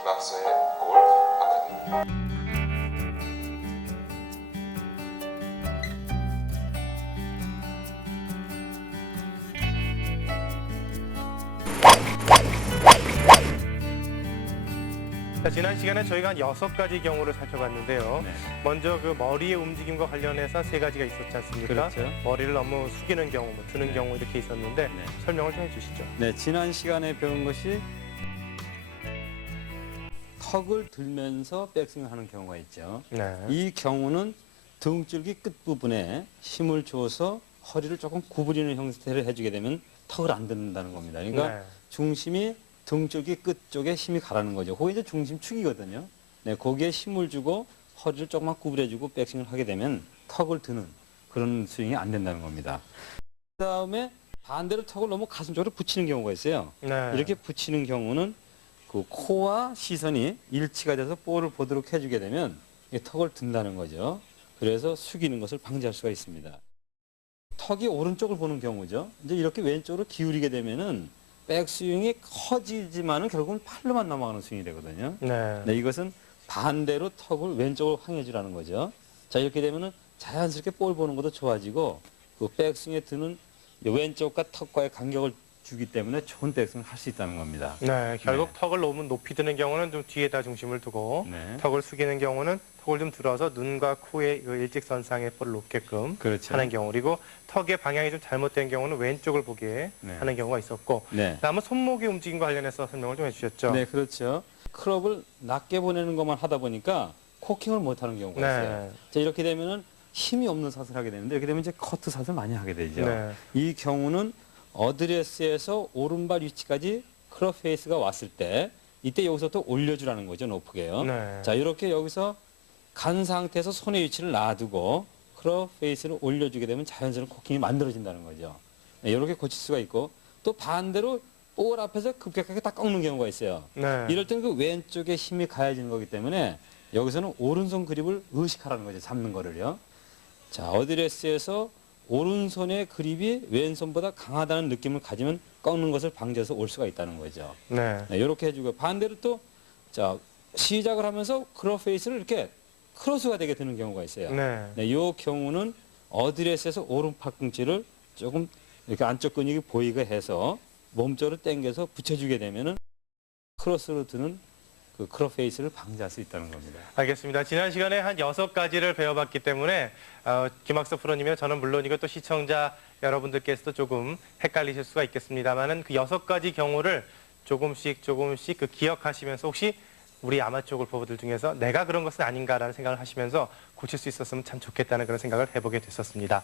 김학서의 골프 아카데미. 자, 지난 시간에 저희가 한 6가지 경우를 살펴봤는데요. 네. 먼저 그 머리의 움직임과 관련해서 3가지가 있었지 않습니까? 그렇죠. 머리를 너무 숙이는 경우, 뭐 드는 네. 경우 이렇게 있었는데 네. 설명을 좀 해주시죠. 네, 지난 시간에 배운 것이 턱을 들면서 백스윙을 하는 경우가 있죠. 네. 이 경우는 등줄기 끝부분에 힘을 줘서 허리를 조금 구부리는 형태를 해주게 되면 턱을 안 듣는다는 겁니다. 그러니까 네. 중심이 등줄기 끝 쪽에 힘이 가라는 거죠. 그게 이제 중심축이거든요. 네, 거기에 힘을 주고 허리를 조금만 구부려주고 백스윙을 하게 되면 턱을 드는 그런 스윙이 안 된다는 겁니다. 그 다음에 반대로 턱을 너무 가슴 쪽으로 붙이는 경우가 있어요. 네. 이렇게 붙이는 경우는 그 코와 시선이 일치가 돼서 볼을 보도록 해주게 되면 이게 턱을 든다는 거죠. 그래서 숙이는 것을 방지할 수가 있습니다. 턱이 오른쪽을 보는 경우죠. 이제 이렇게 왼쪽으로 기울이게 되면은 백스윙이 커지지만은 결국은 팔로만 넘어가는 스윙이 되거든요. 네. 네, 이것은 반대로 턱을 왼쪽으로 향해 주라는 거죠. 자, 이렇게 되면은 자연스럽게 볼 보는 것도 좋아지고 그 백스윙에 드는 왼쪽과 턱과의 간격을 주기 때문에 좋은 백스윙을 할 수 있다는 겁니다. 네, 결국 네. 턱을 너무 높이 드는 경우는 좀 뒤에다 중심을 두고 네. 턱을 숙이는 경우는 턱을 좀 들어서 눈과 코의 그 일직선상에 볼을 놓게끔 그렇죠. 하는 경우, 그리고 턱의 방향이 좀 잘못된 경우는 왼쪽을 보게 네. 하는 경우가 있었고, 네. 다음은 손목의 움직임과 관련해서 설명을 좀 해주셨죠. 네, 그렇죠. 클럽을 낮게 보내는 것만 하다 보니까 코킹을 못 하는 경우가 있어요. 네. 자, 이렇게 되면은 힘이 없는 샷을 하게 되는데 이렇게 되면 이제 커트 샷을 많이 하게 되죠. 네. 이 경우는 어드레스에서 오른발 위치까지 클럽 페이스가 왔을 때 이때 여기서 또 올려주라는 거죠, 높게요. 네. 자, 이렇게 여기서 간 상태에서 손의 위치를 놔두고 클럽 페이스를 올려주게 되면 자연스러운 코킹이 만들어진다는 거죠. 네, 이렇게 고칠 수가 있고 또 반대로 볼 앞에서 급격하게 딱 꺾는 경우가 있어요. 네. 이럴 때는 그 왼쪽에 힘이 가해지는 거기 때문에 여기서는 오른손 그립을 의식하라는 거죠, 잡는 거를요. 자, 어드레스에서 오른손의 그립이 왼손보다 강하다는 느낌을 가지면 꺾는 것을 방지해서 올 수가 있다는 거죠. 네. 네, 이렇게 해주고 반대로 또 자, 시작을 하면서 클럽 페이스를 이렇게 크로스가 되게 되는 경우가 있어요. 네. 네, 이 경우는 어드레스에서 오른 팔꿈치를 조금 이렇게 안쪽 근육이 보이게 해서 몸쪽으로 당겨서 붙여주게 되면은 크로스로 드는 그 클럽 페이스를 방지할 수 있다는 겁니다. 알겠습니다. 지난 시간에 한 6가지를 배워봤기 때문에 김학서 프로님이나 저는 물론이고 또 시청자 여러분들께서도 조금 헷갈리실 수가 있겠습니다만은 그 6가지 경우를 조금씩 그 기억하시면서 혹시 우리 아마추어 골퍼들 중에서 내가 그런 것은 아닌가라는 생각을 하시면서 고칠 수 있었으면 참 좋겠다는 그런 생각을 해보게 됐었습니다.